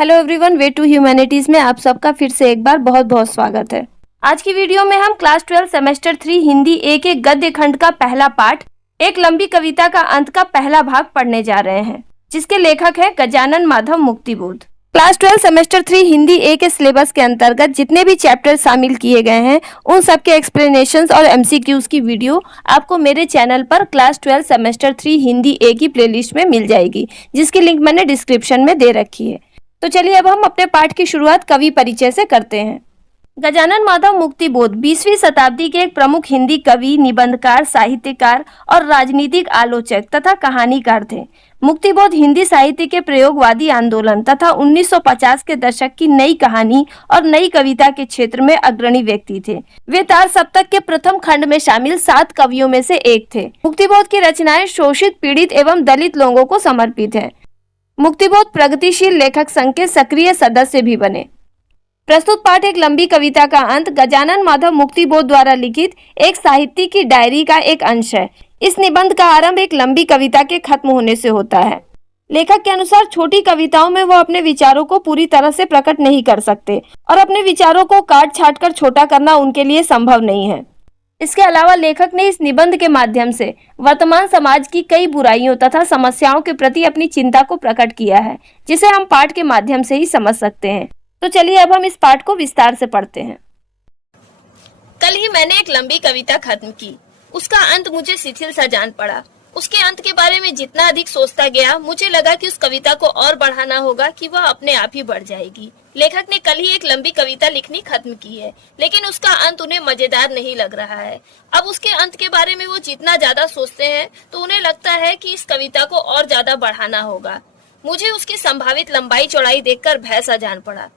Hello everyone, way to humanities में आप सबका फिर से एक बार बहुत बहुत स्वागत है। आज की वीडियो में हम क्लास 12 सेमेस्टर 3 हिंदी ए के गद्य खंड का पहला पाठ, एक लंबी कविता का अंत का पहला भाग पढ़ने जा रहे हैं, जिसके लेखक हैं गजानन माधव मुक्तिबोध। क्लास 12 सेमेस्टर 3 हिंदी ए के सिलेबस के अंतर्गत जितने भी चैप्टर शामिल किए गए हैं उन सब के एक्सप्लेनेशंस और एमसीक्यूज की वीडियो आपको मेरे चैनल पर क्लास 12 सेमेस्टर 3 हिंदी ए की प्लेलिस्ट में मिल जाएगी, जिसकी लिंक मैंने डिस्क्रिप्शन में दे रखी है। तो चलिए अब हम अपने पाठ की शुरुआत कवि परिचय से करते हैं। गजानन माधव मुक्तिबोध 20वीं शताब्दी के एक प्रमुख हिंदी कवि, निबंधकार, साहित्यकार और राजनीतिक आलोचक तथा कहानीकार थे। मुक्तिबोध हिंदी साहित्य के प्रयोगवादी आंदोलन तथा 1950 के दशक की नई कहानी और नई कविता के क्षेत्र में अग्रणी व्यक्ति थे। वे तार सप्तक के प्रथम खंड में शामिल 7 कवियों में से एक थे। मुक्तिबोध की रचनाएं शोषित, पीड़ित एवं दलित लोगों को समर्पित है। मुक्तिबोध प्रगतिशील लेखक संघ के सक्रिय सदस्य भी बने। प्रस्तुत पाठ एक लंबी कविता का अंत गजानन माधव मुक्तिबोध द्वारा लिखित एक साहित्य की डायरी का एक अंश है। इस निबंध का आरंभ एक लंबी कविता के खत्म होने से होता है। लेखक के अनुसार छोटी कविताओं में वो अपने विचारों को पूरी तरह से प्रकट नहीं कर सकते और अपने विचारों को काट छाट कर छोटा करना उनके लिए संभव नहीं है। इसके अलावा लेखक ने इस निबंध के माध्यम से वर्तमान समाज की कई बुराइयों तथा समस्याओं के प्रति अपनी चिंता को प्रकट किया है, जिसे हम पाठ के माध्यम से ही समझ सकते हैं। तो चलिए अब हम इस पाठ को विस्तार से पढ़ते हैं। कल ही मैंने एक लंबी कविता खत्म की। उसका अंत मुझे शिथिल सा जान पड़ा। उसके अंत के बारे में जितना अधिक सोचता गया, मुझे लगा कि उस कविता को और बढ़ाना होगा कि वह अपने आप ही बढ़ जाएगी। लेखक ने कल ही एक लंबी कविता लिखनी खत्म की है, लेकिन उसका अंत उन्हें मजेदार नहीं लग रहा है। अब उसके अंत के बारे में वो जितना ज्यादा सोचते हैं तो उन्हें लगता है कि इस कविता को और ज्यादा बढ़ाना होगा। मुझे उसकी संभावित लंबाई चौड़ाई देखकर भय सा जान पड़ा।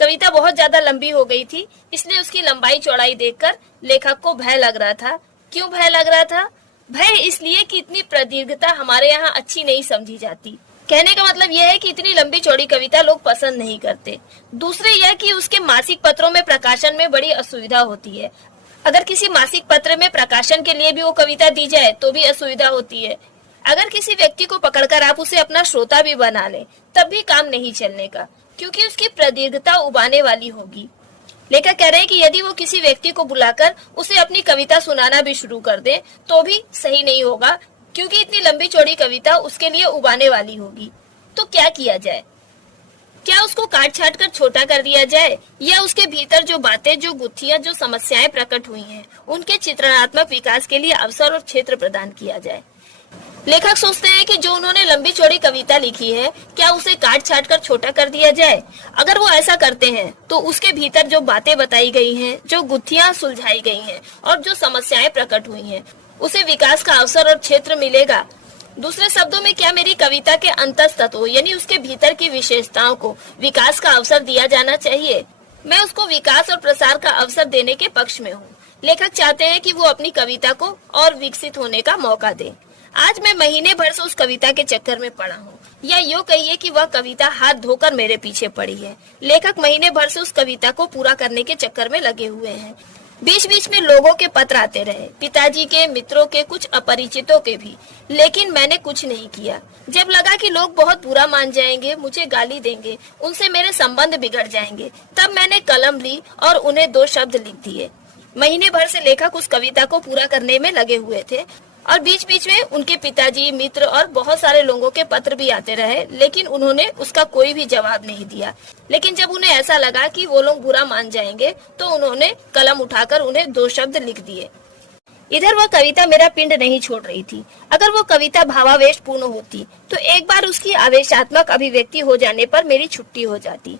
कविता बहुत ज्यादा लंबी हो गई थी, इसलिए उसकी लंबाई चौड़ाई देखकर लेखक को भय लग रहा था। क्यों भय लग रहा था? भय इसलिए कि इतनी प्रदीर्घता हमारे यहाँ अच्छी नहीं समझी जाती। कहने का मतलब यह है कि इतनी लंबी चौड़ी कविता लोग पसंद नहीं करते। दूसरे यह कि उसके मासिक पत्रों में प्रकाशन में बड़ी असुविधा होती है। अगर किसी मासिक पत्र में प्रकाशन के लिए भी वो कविता दी जाए तो भी असुविधा होती है। अगर किसी व्यक्ति को पकड़कर आप उसे अपना श्रोता भी बना लें तब भी काम नहीं चलने का, क्योंकि उसकी प्रदीर्घता उबाने वाली होगी। लेखक कह रहे हैं कि यदि वो किसी व्यक्ति को बुलाकर उसे अपनी कविता सुनाना भी शुरू कर दे तो भी सही नहीं होगा, क्योंकि इतनी लंबी चौड़ी कविता उसके लिए उबाने वाली होगी। तो क्या किया जाए? क्या उसको काट छाट कर छोटा कर दिया जाए, या उसके भीतर जो बातें, जो गुत्थियां, जो समस्याएं प्रकट हुई हैं, उनके चित्रणात्मक विकास के लिए अवसर और क्षेत्र प्रदान किया जाए? लेखक सोचते हैं कि जो उन्होंने लंबी चौड़ी कविता लिखी है, क्या उसे काट छाट कर छोटा कर दिया जाए? अगर वो ऐसा करते हैं तो उसके भीतर जो बातें बताई गई हैं, जो गुत्थियां सुलझाई गई हैं और जो समस्याएं प्रकट हुई हैं, उसे विकास का अवसर और क्षेत्र मिलेगा। दूसरे शब्दों में, क्या मेरी कविता के अंतस्तत्व यानी उसके भीतर की विशेषताओं को विकास का अवसर दिया जाना चाहिए? मैं उसको विकास और प्रसार का अवसर देने के पक्ष में हूँ। लेखक चाहते हैं कि वो अपनी कविता को और विकसित होने का मौका दे। आज मैं महीने भर से उस कविता के चक्कर में पड़ा हूँ, या यूँ कहिए कि वह कविता हाथ धोकर मेरे पीछे पड़ी है। लेखक महीने भर से उस कविता को पूरा करने के चक्कर में लगे हुए हैं। बीच बीच में लोगों के पत्र आते रहे, पिताजी के, मित्रों के, कुछ अपरिचितों के भी, लेकिन मैंने कुछ नहीं किया। जब लगा कि लोग बहुत बुरा मान जाएंगे, मुझे गाली देंगे, उनसे मेरे संबंध बिगड़ जाएंगे, तब मैंने कलम ली और उन्हें 2 शब्द लिख दिए। महीने भर से लेखक उस कविता को पूरा करने में लगे हुए थे और बीच बीच में उनके पिताजी, मित्र और बहुत सारे लोगों के पत्र भी आते रहे, लेकिन उन्होंने उसका कोई भी जवाब नहीं दिया। लेकिन जब उन्हें ऐसा लगा कि वो लोग बुरा मान जाएंगे तो उन्होंने कलम उठाकर उन्हें 2 शब्द लिख दिए। इधर वह कविता मेरा पिंड नहीं छोड़ रही थी। अगर वो कविता भावावेश पूर्ण होती तो एक बार उसकी आवेशात्मक अभिव्यक्ति हो जाने पर मेरी छुट्टी हो जाती।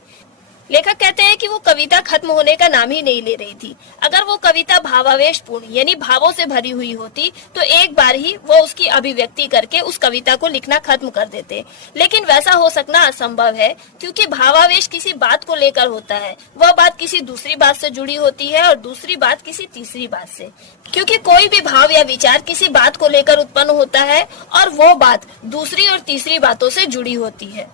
लेखक कहते हैं कि वो कविता खत्म होने का नाम ही नहीं ले रही थी। अगर वो कविता भावावेश पूर्ण यानी भावों से भरी हुई होती तो एक बार ही वो उसकी अभिव्यक्ति करके उस कविता को लिखना खत्म कर देते। लेकिन वैसा हो सकना असंभव है, क्योंकि भावावेश किसी बात को लेकर होता है। वह बात किसी दूसरी बात से जुड़ी होती है और दूसरी बात किसी तीसरी बात से, क्योंकि कोई भी भाव या विचार किसी बात को लेकर उत्पन्न होता है और वो बात दूसरी और तीसरी बातों से जुड़ी होती है।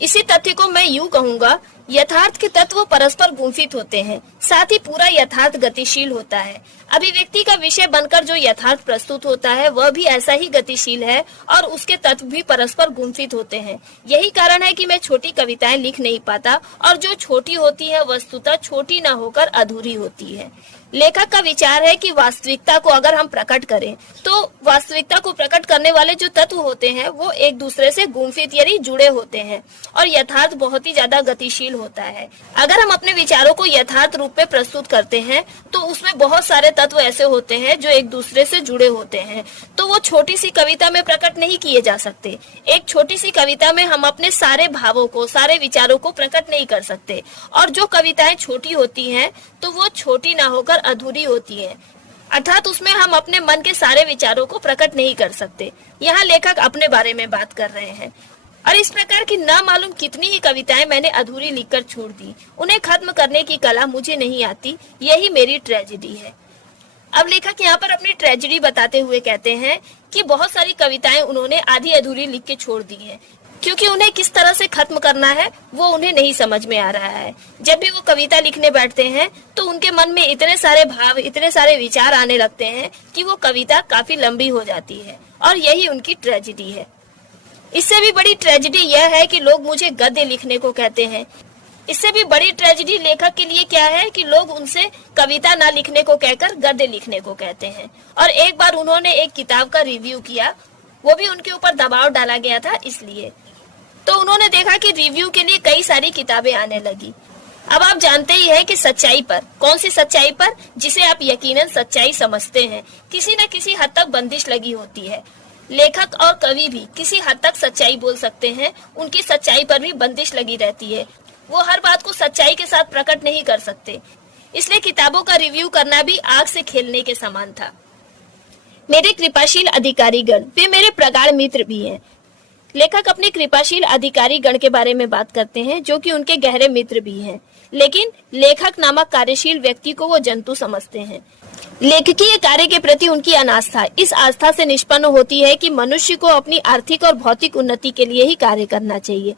इसी तथ्य को मैं यूं कहूंगा, यथार्थ के तत्व परस्पर गुंफित होते हैं, साथ ही पूरा यथार्थ गतिशील होता है। अभिव्यक्ति का विषय बनकर जो यथार्थ प्रस्तुत होता है वह भी ऐसा ही गतिशील है और उसके तत्व भी परस्पर गुंफित होते हैं। यही कारण है कि मैं छोटी कविताएं लिख नहीं पाता और जो छोटी होती है वस्तुतः छोटी न होकर अधूरी होती है। लेखक का विचार है कि वास्तविकता को अगर हम प्रकट करें तो वास्तविकता को प्रकट करने वाले जो तत्व होते हैं वो एक दूसरे से गुंफित यानी जुड़े होते हैं और यथार्थ बहुत ही ज्यादा गतिशील होता है। अगर हम अपने विचारों को यथार्थ रूप में प्रस्तुत करते हैं तो उसमें बहुत सारे तत्व ऐसे होते हैं जो एक दूसरे से जुड़े होते हैं, तो वो छोटी सी कविता में प्रकट नहीं किए जा सकते। एक छोटी सी कविता में हम अपने सारे भावों को, सारे विचारों को प्रकट नहीं कर सकते और जो कविताएं छोटी होती हैं तो वो छोटी ना होकर अधूरी होती है, अर्थात उसमें हम अपने मन के सारे विचारों को प्रकट नहीं कर सकते। यहाँ लेखक अपने बारे में बात कर रहे हैं और इस प्रकार की ना मालूम कितनी ही कविताएं मैंने अधूरी लिखकर छोड़ दी। उन्हें खत्म करने की कला मुझे नहीं आती, यही मेरी ट्रेजेडी है। अब लेखक यहाँ पर अपनी ट्रेजेडी बताते हुए कहते हैं कि बहुत सारी कविताएं उन्होंने आधी अधूरी लिख के छोड़ दी हैं, क्योंकि उन्हें किस तरह से खत्म करना है वो उन्हें नहीं समझ में आ रहा है। जब भी वो कविता लिखने बैठते हैं तो उनके मन में इतने सारे भाव, इतने सारे विचार आने लगते हैं कि वो कविता काफी लंबी हो जाती है और यही उनकी ट्रेजेडी है। इससे भी बड़ी ट्रेजेडी यह है कि लोग मुझे गद्य लिखने को कहते हैं। इससे भी बड़ी ट्रेजेडी लेखक के लिए क्या है कि लोग उनसे कविता ना लिखने को कहकर गद्य लिखने को कहते हैं। और एक बार उन्होंने एक किताब का रिव्यू किया, वो भी उनके ऊपर दबाव डाला गया था इसलिए। तो उन्होंने देखा कि रिव्यू के लिए कई सारी किताबें आने लगी। अब आप जानते ही हैं कि सच्चाई पर, कौन सी सच्चाई पर, जिसे आप यकीनन सच्चाई समझते हैं, किसी न किसी हद तक बंदिश लगी होती है। लेखक और कवि भी किसी हद तक सच्चाई बोल सकते हैं, उनकी सच्चाई पर भी बंदिश लगी रहती है। वो हर बात को सच्चाई के साथ प्रकट नहीं कर सकते, इसलिए किताबों का रिव्यू करना भी आग से खेलने के समान था। मेरे कृपाशील अधिकारीगण वे मेरे प्रगाढ़ मित्र भी हैं। लेखक अपने कृपाशील अधिकारी गण के बारे में बात करते हैं जो कि उनके गहरे मित्र भी हैं, लेकिन लेखक नामक कार्यशील व्यक्ति को वो जंतु समझते हैं। लेखकीय कार्य के प्रति उनकी अनास्था इस आस्था से निष्पन्न होती है कि मनुष्य को अपनी आर्थिक और भौतिक उन्नति के लिए ही कार्य करना चाहिए।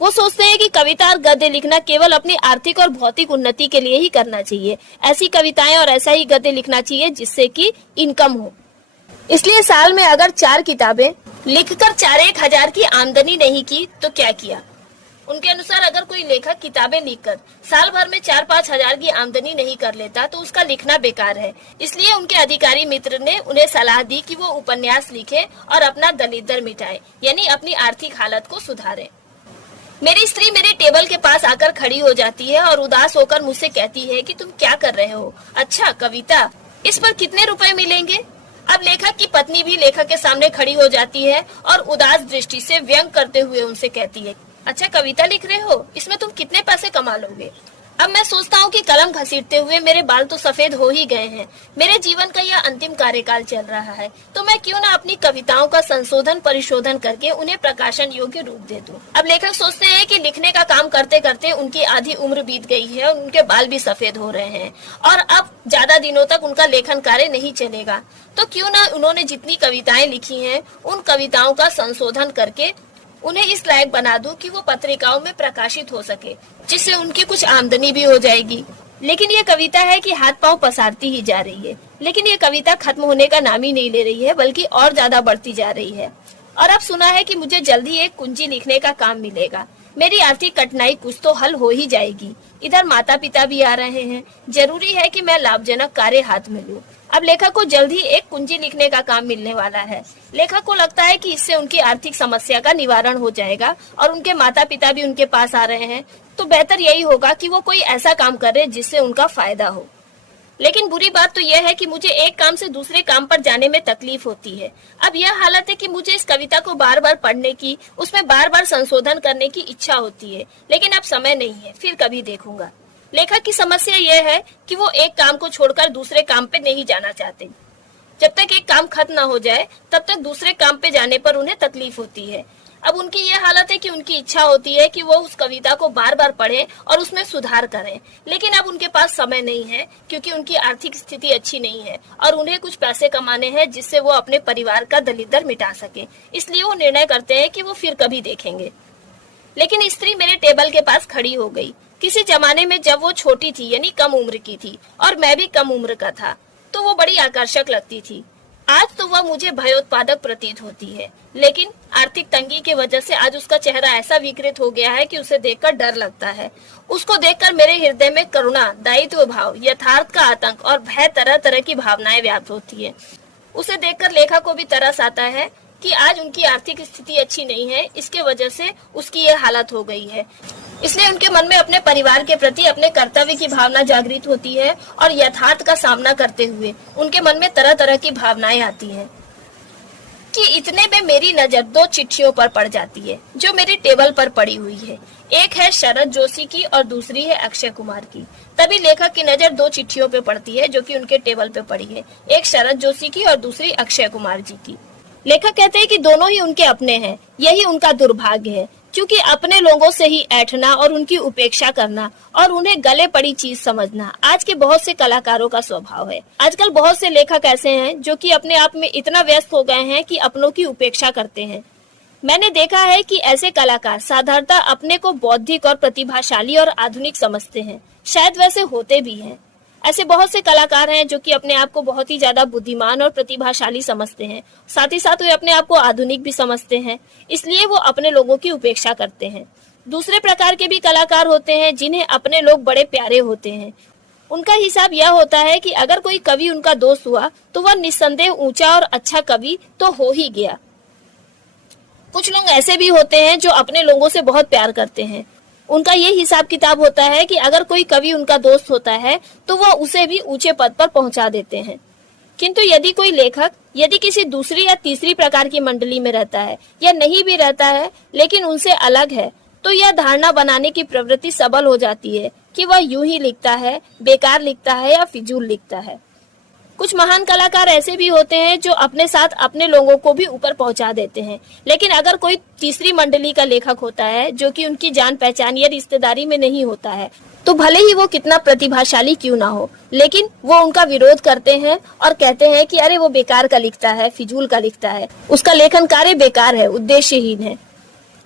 वो सोचते हैं कि कविता और गद्य लिखना केवल अपनी आर्थिक और भौतिक उन्नति के लिए ही करना चाहिए। ऐसी कविताएं और ऐसा ही गद्य लिखना चाहिए जिससे कि इनकम हो। इसलिए साल में अगर 4 किताबें लिखकर 4-1 हजार की आमदनी नहीं की तो क्या किया। उनके अनुसार अगर कोई लेखक किताबें लिखकर साल भर में 4-5 हजार की आमदनी नहीं कर लेता तो उसका लिखना बेकार है। इसलिए उनके अधिकारी मित्र ने उन्हें सलाह दी कि वो उपन्यास लिखे और अपना दलिद्र मिटाए, यानी अपनी आर्थिक हालत को सुधारे। मेरी स्त्री मेरे टेबल के पास आकर खड़ी हो जाती है और उदास होकर मुझसे कहती है कि तुम क्या कर रहे हो। अच्छा कविता, इस पर कितने रुपए मिलेंगे। अब लेखक की पत्नी भी लेखक के सामने खड़ी हो जाती है और उदास दृष्टि से व्यंग करते हुए उनसे कहती है, अच्छा कविता लिख रहे हो, इसमें तुम कितने पैसे कमा लोगे। अब मैं सोचता हूँ कि कलम घसीटते हुए मेरे बाल तो सफेद हो ही गए हैं, मेरे जीवन का यह अंतिम कार्यकाल चल रहा है, तो मैं क्यों ना अपनी कविताओं का संशोधन परिशोधन करके उन्हें प्रकाशन योग्य रूप दे दूं। अब लेखक सोचते हैं कि लिखने का काम करते करते उनकी आधी उम्र बीत गई है और उनके बाल भी सफेद हो रहे हैं और अब ज्यादा दिनों तक उनका लेखन कार्य नहीं चलेगा, तो क्यों ना उन्होंने जितनी कविताएं लिखी हैं उन कविताओं का संशोधन करके उन्हें इस लायक बना दूं कि वो पत्रिकाओं में प्रकाशित हो सके, जिससे उनकी कुछ आमदनी भी हो जाएगी। लेकिन ये कविता है कि हाथ पांव पसारती ही जा रही है, लेकिन ये कविता खत्म होने का नाम ही नहीं ले रही है, बल्कि और ज्यादा बढ़ती जा रही है। और अब सुना है कि मुझे जल्दी एक कुंजी लिखने का काम मिलेगा। मेरी आर्थिक कठिनाई कुछ तो हल हो ही जाएगी। इधर माता पिता भी आ रहे हैं, जरूरी है कि मैं लाभजनक कार्य हाथ में लूं। अब लेखक को जल्द ही एक कुंजी लिखने का काम मिलने वाला है। लेखक को लगता है कि इससे उनकी आर्थिक समस्या का निवारण हो जाएगा और उनके माता पिता भी उनके पास आ रहे हैं, तो बेहतर यही होगा कि वो कोई ऐसा काम करे जिससे उनका फायदा हो। लेकिन बुरी बात तो यह है कि मुझे एक काम से दूसरे काम पर जाने में तकलीफ होती है। अब यह हालत है कि मुझे इस कविता को बार बार पढ़ने की, उसमें बार बार संशोधन करने की इच्छा होती है, लेकिन अब समय नहीं है, फिर कभी देखूंगा। लेखक की समस्या यह है कि वो एक काम को छोड़कर दूसरे काम पे नहीं जाना चाहते। जब तक एक काम खत्म ना हो जाए तब तक दूसरे काम पे जाने पर उन्हें तकलीफ होती है। अब उनकी यह हालत है कि उनकी इच्छा होती है कि वो उस कविता को बार बार पढ़ें और उसमें सुधार करें, लेकिन अब उनके पास समय नहीं है क्योंकि उनकी आर्थिक स्थिति अच्छी नहीं है और उन्हें कुछ पैसे कमाने हैं जिससे वो अपने परिवार का दलिद्र मिटा सके। इसलिए वो निर्णय करते हैं कि वो फिर कभी देखेंगे। लेकिन स्त्री मेरे टेबल के पास खड़ी हो गई। किसी जमाने में जब वो छोटी थी, यानी कम उम्र की थी, और मैं भी कम उम्र का था, तो वो बड़ी आकर्षक लगती थी। आज तो वह मुझे भयोत्पादक प्रतीत होती है, लेकिन आर्थिक तंगी की वजह से आज उसका चेहरा ऐसा विकृत हो गया है कि उसे देखकर डर लगता है। उसको देखकर मेरे हृदय में करुणा, दायित्व भाव, यथार्थ का आतंक और भय, तरह तरह की भावनाएं व्याप्त होती है। उसे देखकर लेखक को भी तरस आता है कि आज उनकी आर्थिक स्थिति अच्छी नहीं है, इसके वजह से उसकी ये हालत हो गई है। इसलिए उनके मन में अपने परिवार के प्रति अपने कर्तव्य की भावना जागृत होती है और यथार्थ का सामना करते हुए उनके मन में तरह तरह की भावनाएं आती हैं कि इतने में मेरी नजर 2 चिट्ठियों पर पड़ जाती है जो मेरी टेबल पर पड़ी हुई है। एक है शरद जोशी की और दूसरी है अक्षय कुमार की। तभी लेखक की नजर 2 चिट्ठियों पे पड़ती है जो कि उनके टेबल पे पड़ी है, एक शरद जोशी की और दूसरी अक्षय कुमार जी की। लेखक कहते हैं कि दोनों ही उनके अपने हैं, यही उनका दुर्भाग्य है, क्योंकि अपने लोगों से ही ऐंठना और उनकी उपेक्षा करना और उन्हें गले पड़ी चीज समझना आज के बहुत से कलाकारों का स्वभाव है। आजकल बहुत से लेखक ऐसे हैं जो कि अपने आप में इतना व्यस्त हो गए हैं कि अपनों की उपेक्षा करते हैं। मैंने देखा है कि ऐसे कलाकार साधारणतः अपने को बौद्धिक और प्रतिभाशाली और आधुनिक समझते हैं, शायद वैसे होते भी हैं। ऐसे बहुत से कलाकार हैं जो कि अपने आप को बहुत ही ज्यादा बुद्धिमान और प्रतिभाशाली समझते हैं, साथ ही साथ वे अपने आप को आधुनिक भी समझते हैं, इसलिए वो अपने लोगों की उपेक्षा करते हैं। दूसरे प्रकार के भी कलाकार होते हैं जिन्हें अपने लोग बड़े प्यारे होते हैं। उनका हिसाब यह होता है कि अगर कोई कवि उनका दोस्त हुआ तो वह निस्संदेह ऊंचा और अच्छा कवि तो हो ही गया। कुछ लोग ऐसे भी होते हैं जो अपने लोगों से बहुत प्यार करते हैं। उनका ये हिसाब किताब होता है कि अगर कोई कवि उनका दोस्त होता है तो वह उसे भी ऊंचे पद पर पहुंचा देते हैं। किंतु यदि कोई लेखक यदि किसी दूसरी या तीसरी प्रकार की मंडली में रहता है या नहीं भी रहता है लेकिन उनसे अलग है, तो यह धारणा बनाने की प्रवृत्ति सबल हो जाती है कि वह यूं ही लिखता है, बेकार लिखता है या फिजूल लिखता है। कुछ महान कलाकार ऐसे भी होते हैं जो अपने साथ अपने लोगों को भी ऊपर पहुंचा देते हैं, लेकिन अगर कोई तीसरी मंडली का लेखक होता है जो कि उनकी जान पहचान या रिश्तेदारी में नहीं होता है, तो भले ही वो कितना प्रतिभाशाली क्यों ना हो, लेकिन वो उनका विरोध करते हैं और कहते हैं कि अरे वो बेकार का लिखता है, फिजूल का लिखता है, उसका लेखन कार्य बेकार है, उद्देश्यहीन है।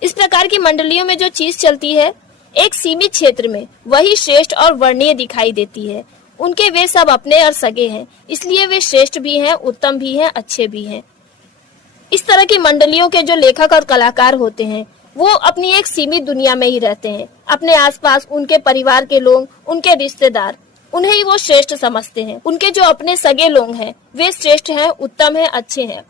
इस प्रकार की मंडलियों में जो चीज चलती है एक सीमित क्षेत्र में वही श्रेष्ठ और वर्णीय दिखाई देती है। उनके वे सब अपने और सगे हैं, इसलिए वे श्रेष्ठ भी हैं, उत्तम भी हैं, अच्छे भी हैं। इस तरह की मंडलियों के जो लेखक और कलाकार होते हैं वो अपनी एक सीमित दुनिया में ही रहते हैं। अपने आसपास उनके परिवार के लोग, उनके रिश्तेदार, उन्हें ही वो श्रेष्ठ समझते हैं। उनके जो अपने सगे लोग हैं वे श्रेष्ठ हैं, उत्तम हैं, अच्छे हैं।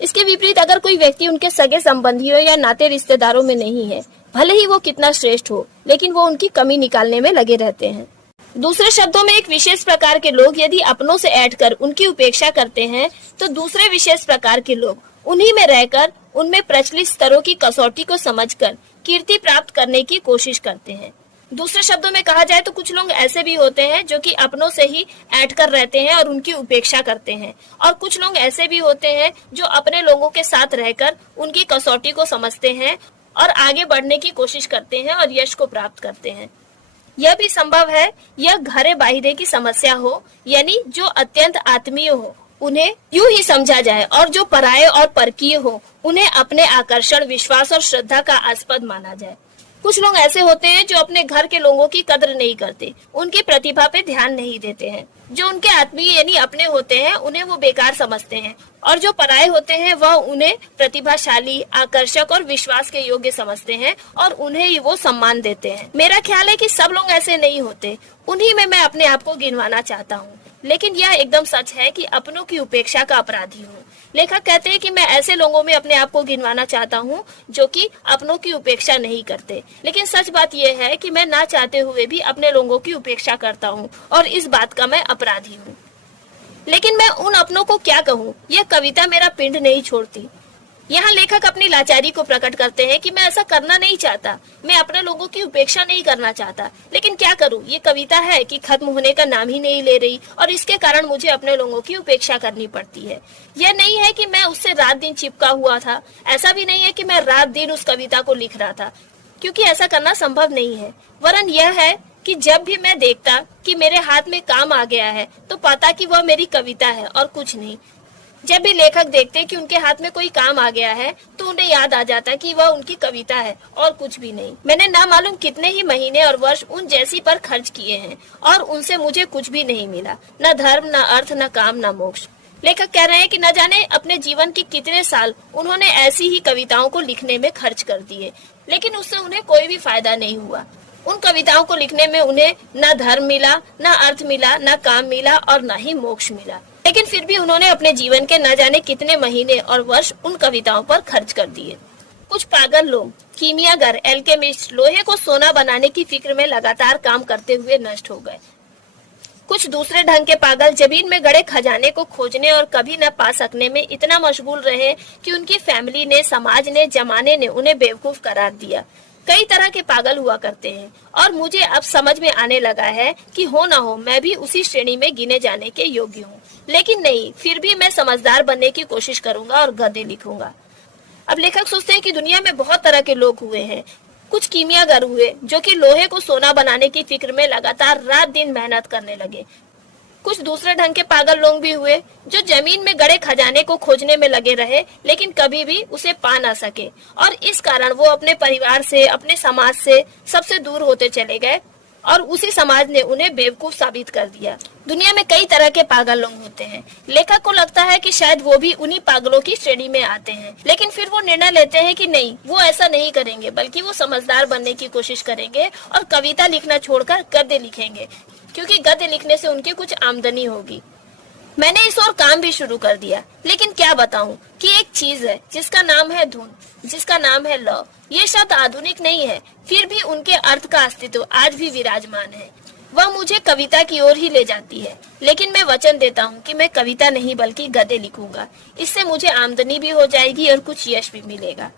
इसके विपरीत अगर कोई व्यक्ति उनके सगे संबंधियों या नाते रिश्तेदारों में नहीं है, भले ही वो कितना श्रेष्ठ हो, लेकिन वो उनकी कमी निकालने में लगे रहते हैं। दूसरे शब्दों में एक विशेष प्रकार के लोग यदि अपनों से ऐंठकर उनकी उपेक्षा करते हैं तो दूसरे विशेष प्रकार के लोग उन्हीं में रहकर उनमें प्रचलित स्तरों की कसौटी को समझकर कीर्ति प्राप्त करने की कोशिश करते हैं। दूसरे शब्दों में कहा जाए तो कुछ लोग ऐसे भी होते हैं जो कि अपनों से ही ऐंठकर रहते हैं और उनकी उपेक्षा करते हैं, और कुछ लोग ऐसे भी होते हैं जो अपने लोगों के साथ रहकर उनकी कसौटी को समझते हैं और आगे बढ़ने की कोशिश करते हैं और यश को प्राप्त करते हैं। यह भी संभव है यह घरे बाहिरे की समस्या हो, यानी जो अत्यंत आत्मीय हो उन्हें यूं ही समझा जाए और जो पराये और परकीय हो उन्हें अपने आकर्षण, विश्वास और श्रद्धा का आस्पद माना जाए। कुछ लोग ऐसे होते हैं जो अपने घर के लोगों की कद्र नहीं करते, उनकी प्रतिभा पे ध्यान नहीं देते हैं। जो उनके आत्मीय यानी अपने होते हैं उन्हें वो बेकार समझते हैं, और जो पराये होते हैं वह उन्हें प्रतिभाशाली, आकर्षक और विश्वास के योग्य समझते हैं और उन्हें ही वो सम्मान देते हैं। मेरा ख्याल है कि सब लोग ऐसे नहीं होते, उन्हीं में मैं अपने आप को गिनवाना चाहता हूँ, लेकिन यह एकदम सच है कि अपनों की उपेक्षा का अपराधी हूँ। लेखक कहते हैं कि मैं ऐसे लोगों में अपने आप को गिनवाना चाहता हूँ जो कि अपनों की उपेक्षा नहीं करते, लेकिन सच बात यह है कि मैं ना चाहते हुए भी अपने लोगों की उपेक्षा करता हूँ और इस बात का मैं अपराधी हूँ। लेकिन मैं उन अपनों को क्या कहूँ, यह कविता मेरा पिंड नहीं छोड़ती। यहाँ लेखक अपनी लाचारी को प्रकट करते हैं कि मैं ऐसा करना नहीं चाहता, मैं अपने लोगों की उपेक्षा नहीं करना चाहता, लेकिन क्या करूँ, ये कविता है कि खत्म होने का नाम ही नहीं ले रही और इसके कारण मुझे अपने लोगों की उपेक्षा करनी पड़ती है। यह नहीं है कि मैं उससे रात दिन चिपका हुआ था, ऐसा भी नहीं है कि मैं रात दिन उस कविता को लिख रहा था, क्योंकि ऐसा करना संभव नहीं है। वरन यह है कि जब भी मैं देखता कि मेरे हाथ में काम आ गया है तो पाता कि वह मेरी कविता है और कुछ नहीं। जब भी लेखक देखते कि उनके हाथ में कोई काम आ गया है तो उन्हें याद आ जाता कि वह उनकी कविता है और कुछ भी नहीं। मैंने ना मालूम कितने ही महीने और वर्ष उन जैसी पर खर्च किए हैं और उनसे मुझे कुछ भी नहीं मिला, न धर्म, न अर्थ, न काम, न मोक्ष। लेखक कह रहे हैं कि न जाने अपने जीवन के कितने साल उन्होंने ऐसी ही कविताओं को लिखने में खर्च कर दिए, लेकिन उससे उन्हें कोई भी फायदा नहीं हुआ। उन कविताओं को लिखने में उन्हें न धर्म मिला, न अर्थ मिला, न काम मिला और न ही मोक्ष मिला, लेकिन फिर भी उन्होंने अपने जीवन के न जाने कितने महीने और वर्ष उन कविताओं पर खर्च कर दिए। कुछ पागल लोग, कीमियागर, एल्केमिस्ट, लोहे को सोना बनाने की फिक्र में लगातार काम करते हुए नष्ट हो गए। कुछ दूसरे ढंग के पागल जमीन में गड़े खजाने को खोजने और कभी न पा सकने में इतना मशगूल रहे कि उनकी फैमिली ने, समाज ने, जमाने ने उन्हें बेवकूफ करार दिया। कई तरह के पागल हुआ करते हैं और मुझे अब समझ में आने लगा है कि हो ना हो मैं भी उसी श्रेणी में गिने जाने के योग्य हूँ, लेकिन नहीं, फिर भी मैं समझदार बनने की कोशिश करूंगा और गद्य लिखूंगा। अब लेखक सोचते हैं कि दुनिया में बहुत तरह के लोग हुए हैं। कुछ कीमियागर हुए जो कि लोहे को सोना बनाने की फिक्र में लगातार रात दिन मेहनत करने लगे। कुछ दूसरे ढंग के पागल लोग भी हुए जो जमीन में गड़े खजाने को खोजने में लगे रहे, लेकिन कभी भी उसे पा ना सके और इस कारण वो अपने परिवार से, अपने समाज से सबसे दूर होते चले गए और उसी समाज ने उन्हें बेवकूफ साबित कर दिया। दुनिया में कई तरह के पागल लोग होते हैं। लेखक को लगता है कि शायद वो भी उन्हीं पागलों की श्रेणी में आते हैं, लेकिन फिर वो निर्णय लेते हैं कि नहीं, वो ऐसा नहीं करेंगे, बल्कि वो समझदार बनने की कोशिश करेंगे और कविता लिखना छोड़कर गद्य लिखेंगे, क्योंकि गद्य लिखने से उनकी कुछ आमदनी होगी। मैंने इस ओर काम भी शुरू कर दिया, लेकिन क्या बताऊं कि एक चीज है जिसका नाम है धुन, जिसका नाम है लौ। ये शब्द आधुनिक नहीं है, फिर भी उनके अर्थ का अस्तित्व आज भी विराजमान है। वह मुझे कविता की ओर ही ले जाती है, लेकिन मैं वचन देता हूँ कि मैं कविता नहीं बल्कि गद्य लिखूंगा। इससे मुझे आमदनी भी हो जाएगी और कुछ यश भी मिलेगा।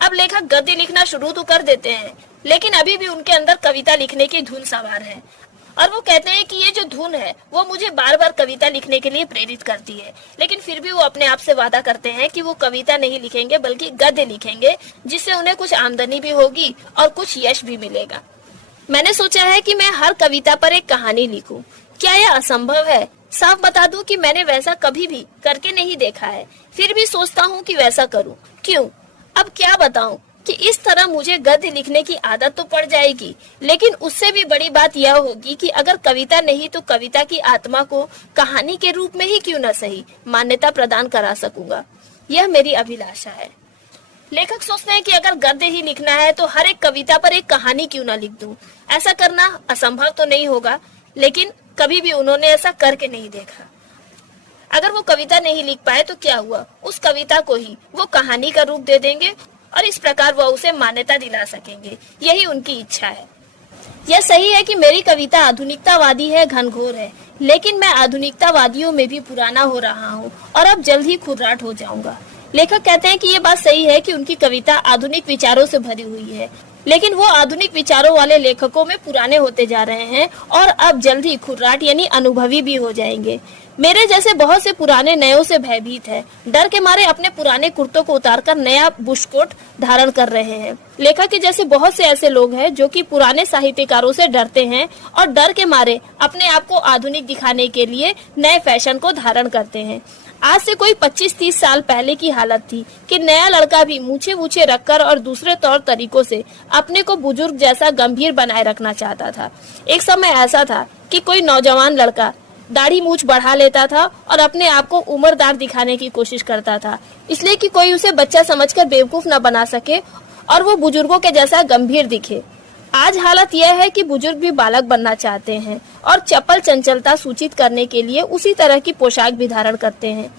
अब लेखक गद्य लिखना शुरू तो कर देते हैं, लेकिन अभी भी उनके अंदर कविता लिखने की धुन सवार है और वो कहते हैं कि ये जो धुन है वो मुझे बार बार कविता लिखने के लिए प्रेरित करती है। लेकिन फिर भी वो अपने आप से वादा करते हैं कि वो कविता नहीं लिखेंगे बल्कि गद्य लिखेंगे, जिससे उन्हें कुछ आमदनी भी होगी और कुछ यश भी मिलेगा। मैंने सोचा है कि मैं हर कविता पर एक कहानी लिखूं। क्या यह असंभव है? साफ बता दूं कि मैंने वैसा कभी भी करके नहीं देखा है, फिर भी सोचता हूँ कि वैसा करूँ। क्यों? अब क्या बताऊं कि इस तरह मुझे गद्य लिखने की आदत तो पड़ जाएगी, लेकिन उससे भी बड़ी बात यह होगी कि अगर कविता नहीं तो कविता की आत्मा को कहानी के रूप में ही क्यों न सही मान्यता प्रदान करा सकूंगा। यह मेरी अभिलाषा है। लेखक सोचते हैं कि अगर गद्य ही लिखना है तो हर एक कविता पर एक कहानी क्यों न लिख दूं। ऐसा करना असंभव तो नहीं होगा, लेकिन कभी भी उन्होंने ऐसा करके नहीं देखा। अगर वो कविता नहीं लिख पाए तो क्या हुआ, उस कविता को ही वो कहानी का रूप दे देंगे और इस प्रकार वह उसे मान्यता दिला सकेंगे। यही उनकी इच्छा है। यह सही है कि मेरी कविता आधुनिकतावादी है, घनघोर है, लेकिन मैं आधुनिकतावादियों में भी पुराना हो रहा हूँ और अब जल्द ही खुर्राट हो जाऊंगा। लेखक कहते हैं कि ये बात सही है कि उनकी कविता आधुनिक विचारों से भरी हुई है, लेकिन वो आधुनिक विचारों वाले लेखकों में पुराने होते जा रहे हैं और अब जल्द ही खुर्राट यानी अनुभवी भी हो जाएंगे। मेरे जैसे बहुत से पुराने नयों से भयभीत है, डर के मारे अपने पुराने कुर्तों को उतारकर नया बुशकोट धारण कर रहे हैं। लेखक के जैसे बहुत से ऐसे लोग हैं जो कि पुराने साहित्यकारों से डरते हैं और डर के मारे अपने आप को आधुनिक दिखाने के लिए नए फैशन को धारण करते हैं। आज से कोई 25-30 साल पहले की हालत थी कि नया लड़का भी मूछे रखकर और दूसरे तौर तरीकों से अपने को बुजुर्ग जैसा गंभीर बनाए रखना चाहता था। एक समय ऐसा था कि कोई नौजवान लड़का दाढ़ी मूछ बढ़ा लेता था और अपने आप को उम्रदार दिखाने की कोशिश करता था, इसलिए कि कोई उसे बच्चा समझकर बेवकूफ न बना सके और वो बुजुर्गों के जैसा गंभीर दिखे। आज हालत यह है कि बुजुर्ग भी बालक बनना चाहते हैं और चपल चंचलता सूचित करने के लिए उसी तरह की पोशाक भी धारण करते हैं।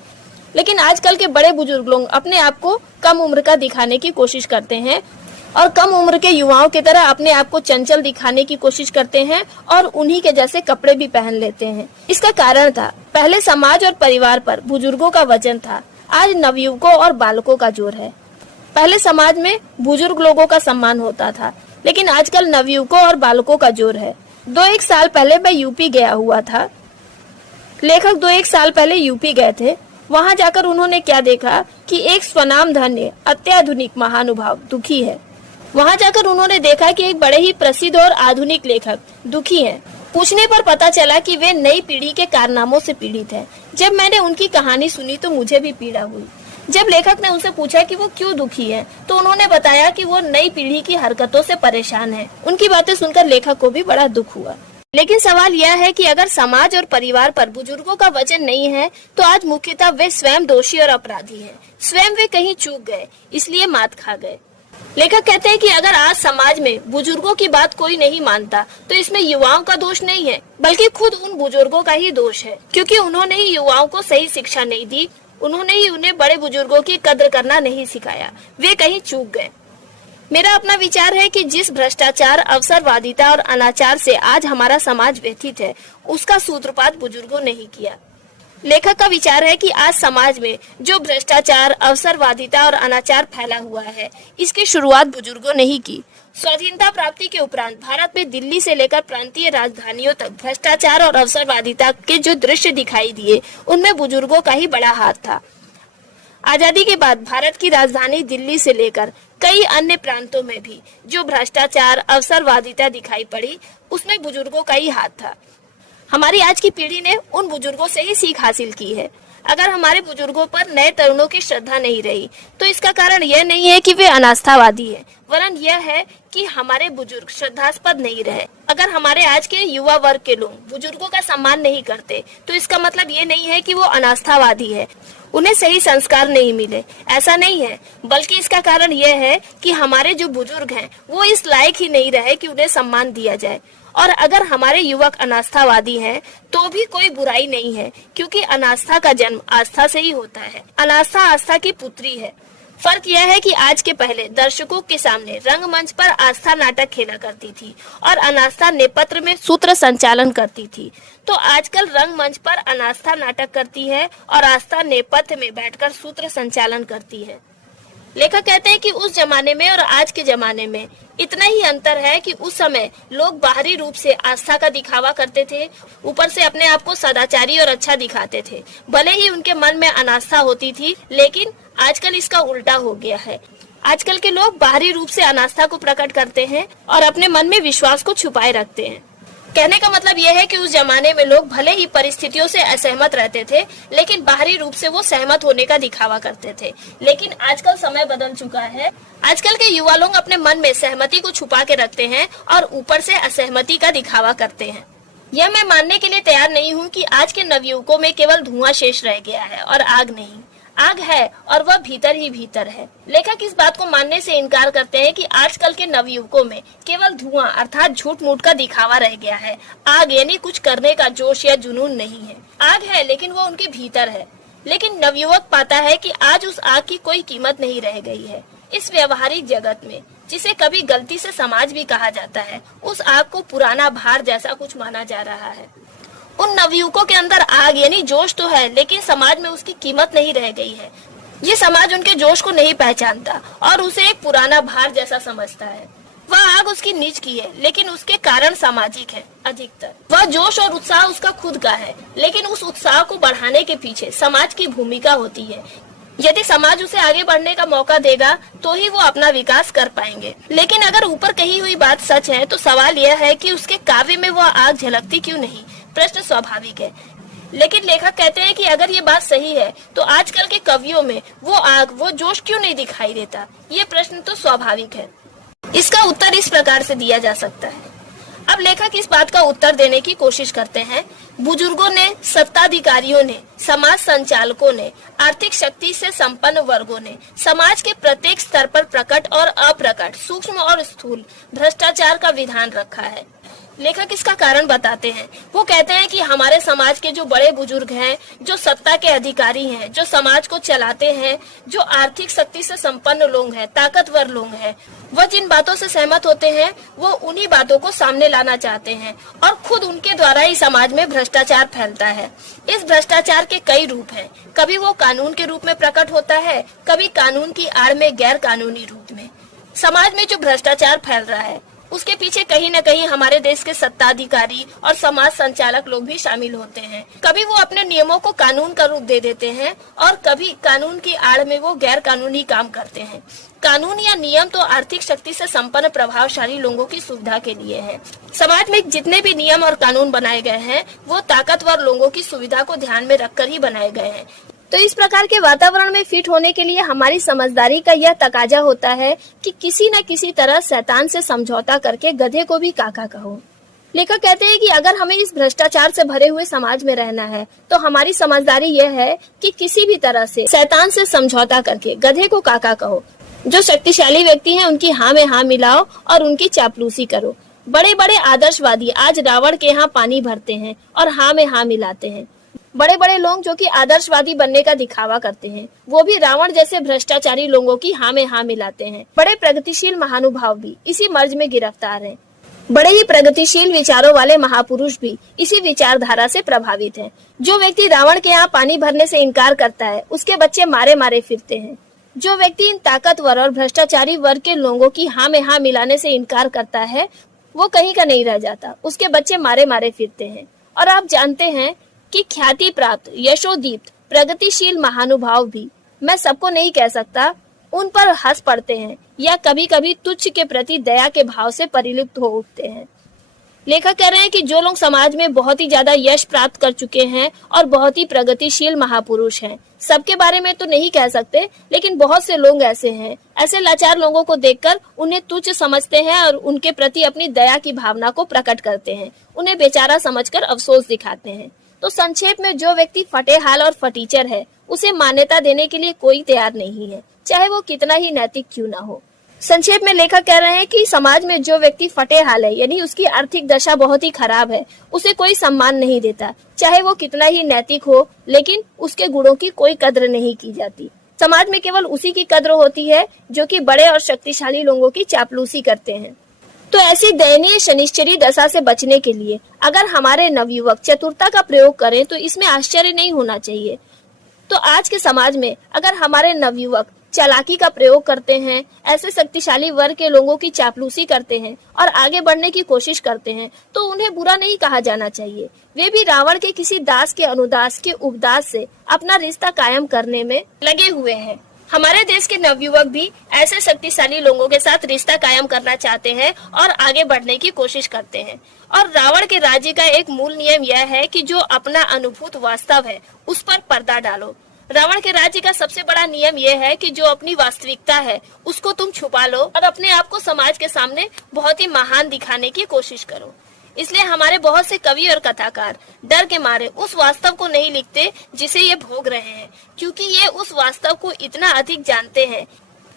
लेकिन आजकल के बड़े बुजुर्ग लोग अपने आप को कम उम्र का दिखाने की कोशिश करते हैं और कम उम्र के युवाओं की तरह अपने आप को चंचल दिखाने की कोशिश करते हैं और उन्हीं के जैसे कपड़े भी पहन लेते हैं। इसका कारण था, पहले समाज और परिवार पर बुजुर्गों का वजन था, आज नवयुवकों और बालकों का जोर है। पहले समाज में बुजुर्ग लोगों का सम्मान होता था, लेकिन आजकल नवयुवकों और बालकों का जोर है। 2-1 साल पहले मैं यूपी गया हुआ था। लेखक 2-1 साल पहले यूपी गए थे। वहां जाकर उन्होंने क्या देखा कि एक स्वनाम धन्य अत्याधुनिक महानुभाव दुखी है। वहां जाकर उन्होंने देखा कि एक बड़े ही प्रसिद्ध और आधुनिक लेखक दुखी हैं। पूछने पर पता चला कि वे नई पीढ़ी के कारनामों से पीड़ित है। जब मैंने उनकी कहानी सुनी तो मुझे भी पीड़ा हुई। जब लेखक ने उनसे पूछा कि वो क्यों दुखी है, तो उन्होंने बताया कि वो नई पीढ़ी की हरकतों से परेशान है। उनकी बातें सुनकर लेखक को भी बड़ा दुख हुआ। लेकिन सवाल यह है कि अगर समाज और परिवार पर बुजुर्गों का वजन नहीं है, तो आज मुख्यतः वे स्वयं दोषी और अपराधी हैं। स्वयं वे कहीं चूक गए, इसलिए मात खा गए। लेखक कहते हैं कि अगर आज समाज में बुजुर्गों की बात कोई नहीं मानता, तो इसमें युवाओं का दोष नहीं है, बल्कि खुद उन बुजुर्गों का ही दोष है, क्योंकि उन्होंने ही युवाओं को सही शिक्षा नहीं दी। उन्होंने ही उन्हें बड़े बुजुर्गों की कद्र करना नहीं सिखाया। वे कहीं चूक गए। मेरा अपना विचार है कि जिस भ्रष्टाचार, अवसरवादिता और अनाचार से आज हमारा समाज व्यथित है, उसका सूत्रपात बुजुर्गों ने ही किया। लेखक का विचार है कि आज समाज में जो भ्रष्टाचार, अवसरवादिता और अनाचार फैला हुआ है, इसकी शुरुआत बुजुर्गों ने ही की। स्वाधीनता प्राप्ति के उपरांत भारत में दिल्ली से लेकर प्रांतीय राजधानियों तक भ्रष्टाचार और अवसरवादिता के जो दृश्य दिखाई दिए, उनमें बुजुर्गों का ही बड़ा हाथ था। आजादी के बाद भारत की राजधानी दिल्ली से लेकर कई अन्य प्रांतों में भी जो भ्रष्टाचार, अवसरवादिता दिखाई पड़ी, उसमें बुजुर्गों का ही हाथ था। हमारी आज की पीढ़ी ने उन बुजुर्गों से ही सीख हासिल की है। अगर हमारे बुजुर्गों पर नए तरुणों की श्रद्धा नहीं रही, तो इसका कारण यह नहीं है कि वे अनास्थावादी हैं, वरन यह है कि हमारे बुजुर्ग श्रद्धास्पद नहीं रहे। अगर हमारे आज के युवा वर्ग के लोग बुजुर्गों का सम्मान नहीं करते, तो इसका मतलब ये नहीं है कि वो अनास्थावादी है, उन्हें सही संस्कार नहीं मिले। ऐसा नहीं है, बल्कि इसका कारण यह है कि हमारे जो बुजुर्ग हैं, वो इस लायक ही नहीं रहे कि उन्हें सम्मान दिया जाए। और अगर हमारे युवक अनास्थावादी हैं, तो भी कोई बुराई नहीं है, क्योंकि अनास्था का जन्म आस्था से ही होता है। अनास्था आस्था की पुत्री है। फर्क यह है कि आज के पहले दर्शकों के सामने रंगमंच पर आस्था नाटक खेला करती थी और अनास्था नेपथ्य में सूत्र संचालन करती थी। तो आजकल रंगमंच पर अनास्था नाटक करती है और आस्था नेपथ्य में बैठकर सूत्र संचालन करती है। लेखक कहते हैं कि उस जमाने में और आज के जमाने में इतना ही अंतर है कि उस समय लोग बाहरी रूप से आस्था का दिखावा करते थे, ऊपर से अपने आप को सदाचारी और अच्छा दिखाते थे। भले ही उनके मन में अनास्था होती थी, लेकिन आजकल इसका उल्टा हो गया है। आजकल के लोग बाहरी रूप से अनास्था को प्रकट करते हैं और अपने मन में विश्वास को छुपाए रखते हैं। कहने का मतलब यह है कि उस जमाने में लोग भले ही परिस्थितियों से असहमत रहते थे, लेकिन बाहरी रूप से वो सहमत होने का दिखावा करते थे। लेकिन आजकल समय बदल चुका है। आजकल के युवा लोग अपने मन में सहमति को छुपा के रखते हैं और ऊपर से असहमति का दिखावा करते हैं। यह मैं मानने के लिए तैयार नहीं हूँ कि आज के नवयुवकों में केवल धुआं शेष रह गया है और आग नहीं। आग है और वह भीतर ही भीतर है। लेखक इस बात को मानने से इनकार करते हैं कि आजकल के नवयुवकों में केवल धुआं अर्थात झूठ मूठ का दिखावा रह गया है। आग यानी कुछ करने का जोश या जुनून नहीं है। आग है, लेकिन वो उनके भीतर है। लेकिन नवयुवक पाता है कि आज उस आग की कोई कीमत नहीं रह गई है। इस व्यवहारिक जगत में, जिसे कभी गलती से समाज भी कहा जाता है, उस आग को पुराना भार जैसा कुछ माना जा रहा है। उन नवयुवकों के अंदर आग यानी जोश तो है, लेकिन समाज में उसकी कीमत नहीं रह गई है। ये समाज उनके जोश को नहीं पहचानता और उसे एक पुराना भार जैसा समझता है। वह आग उसकी निज की है, लेकिन उसके कारण सामाजिक है। अधिकतर वह जोश और उत्साह उसका खुद का है, लेकिन उस उत्साह को बढ़ाने के पीछे समाज की भूमिका होती है। यदि समाज उसे आगे बढ़ने का मौका देगा, तो ही वो अपना विकास कर पाएंगे। लेकिन अगर ऊपर कही हुई बात सच है, तो सवाल यह है कि उसके काव्य में वह आग झलकती क्यों नहीं। प्रश्न स्वाभाविक है, लेकिन लेखक कहते हैं कि अगर ये बात सही है, तो आजकल के कवियों में वो आग, वो जोश क्यों नहीं दिखाई देता। ये प्रश्न तो स्वाभाविक है। इसका उत्तर इस प्रकार से दिया जा सकता है। अब लेखक इस बात का उत्तर देने की कोशिश करते हैं। बुजुर्गों ने, सत्ताधिकारियों ने, समाज संचालकों ने, आर्थिक शक्ति से संपन्न वर्गों ने समाज के प्रत्येक स्तर पर प्रकट और अप्रकट, सूक्ष्म और स्थूल भ्रष्टाचार का विधान रखा है। लेखक इसका कारण बताते हैं। वो कहते हैं कि हमारे समाज के जो बड़े बुजुर्ग हैं, जो सत्ता के अधिकारी हैं, जो समाज को चलाते हैं, जो आर्थिक शक्ति से संपन्न लोग हैं, ताकतवर लोग हैं, वह जिन बातों से सहमत होते हैं, वो उन्हीं बातों को सामने लाना चाहते हैं और खुद उनके द्वारा ही समाज में भ्रष्टाचार फैलता है। इस भ्रष्टाचार के कई रूप हैं। कभी वो कानून के रूप में प्रकट होता है, कभी कानून की आड़ में गैर कानूनी रूप में। समाज में जो भ्रष्टाचार फैल रहा है, उसके पीछे कहीं न कहीं हमारे देश के सत्ताधिकारी और समाज संचालक लोग भी शामिल होते हैं। कभी वो अपने नियमों को कानून का रूप दे देते हैं और कभी कानून की आड़ में वो गैर कानूनी काम करते हैं। कानून या नियम तो आर्थिक शक्ति से संपन्न प्रभावशाली लोगों की सुविधा के लिए है। समाज में जितने भी नियम और कानून बनाए गए हैं वो ताकतवर लोगों की सुविधा को ध्यान में रखकर ही बनाए गए हैं। तो इस प्रकार के वातावरण में फिट होने के लिए हमारी समझदारी का यह तकाजा होता है कि किसी न किसी तरह शैतान से समझौता करके गधे को भी काका कहो। लेखक कहते हैं कि अगर हमें इस भ्रष्टाचार से भरे हुए समाज में रहना है तो हमारी समझदारी यह है कि किसी भी तरह से शैतान से समझौता करके गधे को काका कहो। जो शक्तिशाली व्यक्ति हैं उनकी हाँ में हाँ मिलाओ और उनकी चापलूसी करो। बड़े बड़े आदर्शवादी आज रावण के यहाँ पानी भरते हैं और हाँ में हाँ मिलाते हैं। बड़े बड़े लोग जो कि आदर्शवादी बनने का दिखावा करते हैं वो भी रावण जैसे भ्रष्टाचारी लोगों की हाँ में हाँ मिलाते हैं। बड़े प्रगतिशील महानुभाव भी इसी मर्ज में गिरफ्तार हैं। बड़े ही प्रगतिशील विचारों वाले महापुरुष भी इसी विचारधारा से प्रभावित हैं। जो व्यक्ति रावण के यहाँ पानी भरने से इनकार करता है उसके बच्चे मारे मारे फिरते हैं। जो व्यक्ति इन ताकतवर और भ्रष्टाचारी वर्ग के लोगों की हाँ में हाँ मिलाने से इनकार करता है वो कहीं का नहीं रह जाता, उसके बच्चे मारे मारे फिरते हैं। और आप जानते हैं कि ख्याति प्राप्त यशोदीप्त प्रगतिशील महानुभाव भी, मैं सबको नहीं कह सकता, उन पर हंस पड़ते हैं या कभी कभी तुच्छ के प्रति दया के भाव से परिलिप्त हो उठते हैं। लेखक कह रहे हैं कि जो लोग समाज में बहुत ही ज्यादा यश प्राप्त कर चुके हैं और बहुत ही प्रगतिशील महापुरुष हैं, सबके बारे में तो नहीं कह सकते लेकिन बहुत से लोग ऐसे हैं। ऐसे लाचार लोगों को देखकर उन्हें तुच्छ समझते हैं और उनके प्रति अपनी दया की भावना को प्रकट करते हैं, उन्हें बेचारा समझकर अफसोस दिखाते हैं। तो संक्षेप में जो व्यक्ति फटेहाल और फटीचर है उसे मान्यता देने के लिए कोई तैयार नहीं है, चाहे वो कितना ही नैतिक क्यों ना हो। संक्षेप में लेखक कह रहे हैं कि समाज में जो व्यक्ति फटेहाल है यानी उसकी आर्थिक दशा बहुत ही खराब है उसे कोई सम्मान नहीं देता, चाहे वो कितना ही नैतिक हो, लेकिन उसके गुणों की कोई कद्र नहीं की जाती। समाज में केवल उसी की कद्र होती है जो कि बड़े और शक्तिशाली लोगों की चापलूसी करते हैं। तो ऐसी दयनीय शनिश्चरी दशा से बचने के लिए अगर हमारे नवयुवक चतुरता का प्रयोग करें तो इसमें आश्चर्य नहीं होना चाहिए। तो आज के समाज में अगर हमारे नवयुवक चालाकी का प्रयोग करते हैं, ऐसे शक्तिशाली वर्ग के लोगों की चापलूसी करते हैं और आगे बढ़ने की कोशिश करते हैं तो उन्हें बुरा नहीं कहा जाना चाहिए। वे भी रावण के किसी दास के अनुदास के उपदास से अपना रिश्ता कायम करने में लगे हुए हैं। हमारे देश के नवयुवक भी ऐसे शक्तिशाली लोगों के साथ रिश्ता कायम करना चाहते हैं और आगे बढ़ने की कोशिश करते हैं। और रावण के राज्य का एक मूल नियम यह है कि जो अपना अनुभूत वास्तव है उस पर पर्दा डालो। रावण के राज्य का सबसे बड़ा नियम यह है कि जो अपनी वास्तविकता है उसको तुम छुपा लो और अपने आप को समाज के सामने बहुत ही महान दिखाने की कोशिश करो। इसलिए हमारे बहुत से कवि और कथाकार डर के मारे उस वास्तव को नहीं लिखते जिसे ये भोग रहे हैं, क्योंकि ये उस वास्तव को इतना अधिक जानते हैं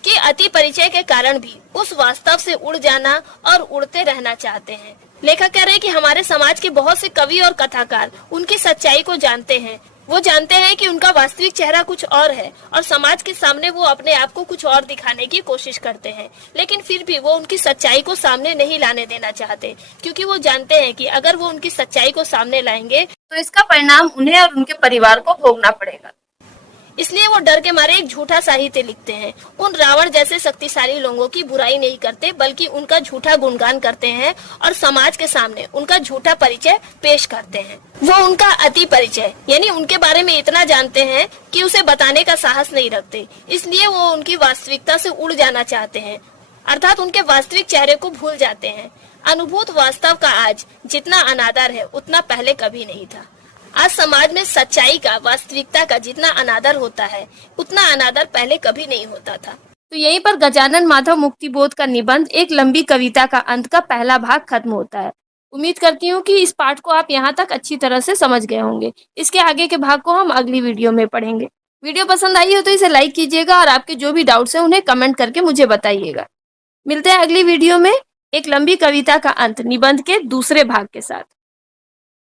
कि अति परिचय के कारण भी उस वास्तव से उड़ जाना और उड़ते रहना चाहते हैं। लेखक कह रहे हैं कि हमारे समाज के बहुत से कवि और कथाकार उनकी सच्चाई को जानते हैं। वो जानते हैं कि उनका वास्तविक चेहरा कुछ और है और समाज के सामने वो अपने आप को कुछ और दिखाने की कोशिश करते हैं, लेकिन फिर भी वो उनकी सच्चाई को सामने नहीं लाने देना चाहते, क्योंकि वो जानते हैं कि अगर वो उनकी सच्चाई को सामने लाएंगे तो इसका परिणाम उन्हें और उनके परिवार को भोगना पड़ेगा। इसलिए वो डर के मारे एक झूठा साहित्य लिखते हैं। उन रावण जैसे शक्तिशाली लोगों की बुराई नहीं करते बल्कि उनका झूठा गुणगान करते हैं और समाज के सामने उनका झूठा परिचय पेश करते हैं। वो उनका अति परिचय यानी उनके बारे में इतना जानते हैं कि उसे बताने का साहस नहीं रखते, इसलिए वो उनकी वास्तविकता से उड़ जाना चाहते हैं, अर्थात उनके वास्तविक चेहरे को भूल जाते हैं। अनुभूत वास्तव का आज जितना अनादर है उतना पहले कभी नहीं था। आज समाज में सच्चाई का, वास्तविकता का जितना अनादर होता है उतना अनादर पहले कभी नहीं होता था। तो यहीं पर गजानन माधव मुक्तिबोध का निबंध एक लंबी कविता का अंत का पहला भाग खत्म होता है। उम्मीद करती हूँ कि इस पाठ को आप यहाँ तक अच्छी तरह से समझ गए होंगे। इसके आगे के भाग को हम अगली वीडियो में पढ़ेंगे। वीडियो पसंद आई हो तो इसे लाइक कीजिएगा और आपके जो भी डाउट्स हैं उन्हें कमेंट करके मुझे बताइएगा। मिलते हैं अगली वीडियो में एक लंबी कविता का अंत निबंध के दूसरे भाग के साथ।